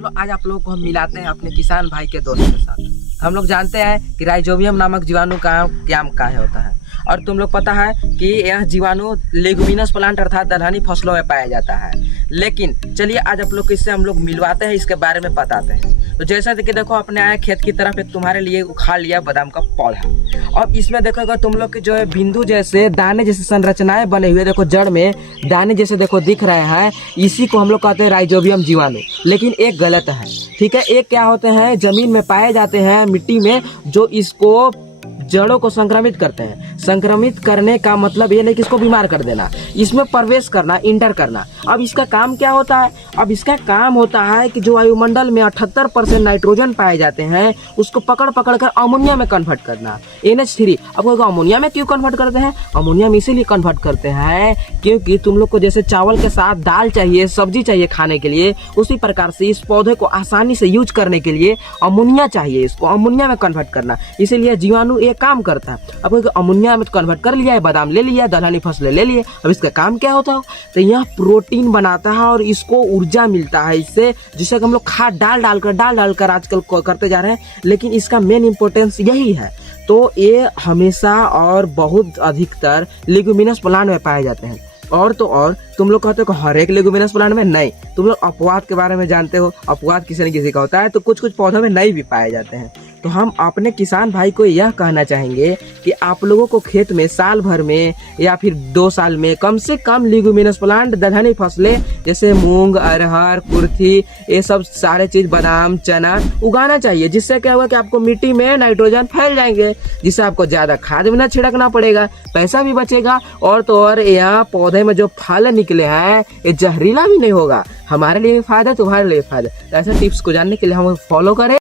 चलो आज आप लोगों को हम मिलाते हैं अपने किसान भाई के दोस्त के साथ। हम लोग जानते हैं कि राइजोबियम नामक जीवाणु का क्या कार्य होता है, और तुम लोग पता है कि यह जीवाणु लेगुमिनस प्लांट अर्थात दलहनी फसलों में पाया जाता है। लेकिन चलिए आज आप लोग को इससे हम लोग मिलवाते हैं, इसके बारे में बताते हैं। तो जैसा कि देखो अपने आए खेत की तरफ एक तुम्हारे लिए उखाड़ लिया बादाम का पौधा। अब इसमें देखो अगर तुम लोग के जो है बिंदु जैसे दाने जैसे संरचनाएं बने हुए देखो, जड़ में दाने जैसे देखो दिख रहे हैं, इसी को हम लोग कहते हैं राइजोबियम जीवाणु। लेकिन एक गलत है, ठीक है। एक क्या होते हैं जमीन में पाए जाते हैं मिट्टी में, जो इसको जड़ों को संक्रमित करते हैं। संक्रमित करने का मतलब ये नहीं कि इसको बीमार कर देना, इसमें प्रवेश करना, इंटर करना। अब इसका काम क्या होता है? अब इसका काम होता है कि जो वायुमंडल में 78% नाइट्रोजन पाए जाते हैं उसको पकड़ पकड़ कर अमोनिया में कन्वर्ट करना, NH3। अब कोई अमोनिया में क्यों कन्वर्ट करते हैं? अमोनिया में इसीलिए कन्वर्ट करते हैं क्योंकि तुम लोग को जैसे चावल के साथ दाल चाहिए, सब्जी चाहिए खाने के लिए, उसी प्रकार से इस पौधे को आसानी से यूज करने के लिए अमोनिया चाहिए, इसको अमोनिया में कन्वर्ट करना। इसीलिए जीवाणु एक काम करता है। अब अमोनिया में कन्वर्ट कर लिया है, बादाम ले लिया, दलहनी फसलें ले लिए। अब इसका काम क्या होता है? तो यह प्रोटीन बनाता है और इसको ऊर्जा मिलता है इससे, जिससे हम लोग खाद डाल डालकर आजकल करते जा रहे हैं। लेकिन इसका मेन इंपॉर्टेंस यही है। तो ये हमेशा और बहुत अधिकतर लेगुमिनस प्लांट में पाए जाते हैं। और तो और तुम लोग कहते हो हर एक लेगुमिनस प्लांट में नहीं, तुम लोग अपवाद के बारे में जानते हो। अपवाद किसी न किसी का होता है, तो कुछ कुछ पौधों में नहीं भी पाए जाते हैं। तो हम अपने किसान भाई को यह कहना चाहेंगे कि आप लोगों को खेत में साल भर में या फिर 2 साल में कम से कम लेगुमिनस प्लांट दलहनी फसलें जैसे मूंग, अरहर, कुर्थी, ये सब सारे चीज, बादाम, चना उगाना चाहिए। जिससे क्या होगा कि आपको मिट्टी में नाइट्रोजन फैल जाएंगे, जिससे आपको ज्यादा खाद भी ना छिड़कना पड़ेगा, पैसा भी बचेगा। और तो और यहाँ पौधे में जो फल निकले हैं ये जहरीला भी नहीं होगा। हमारे लिए फायदा, तुम्हारे लिए फायदा। ऐसे टिप्स को जानने के लिए हम फॉलो करें।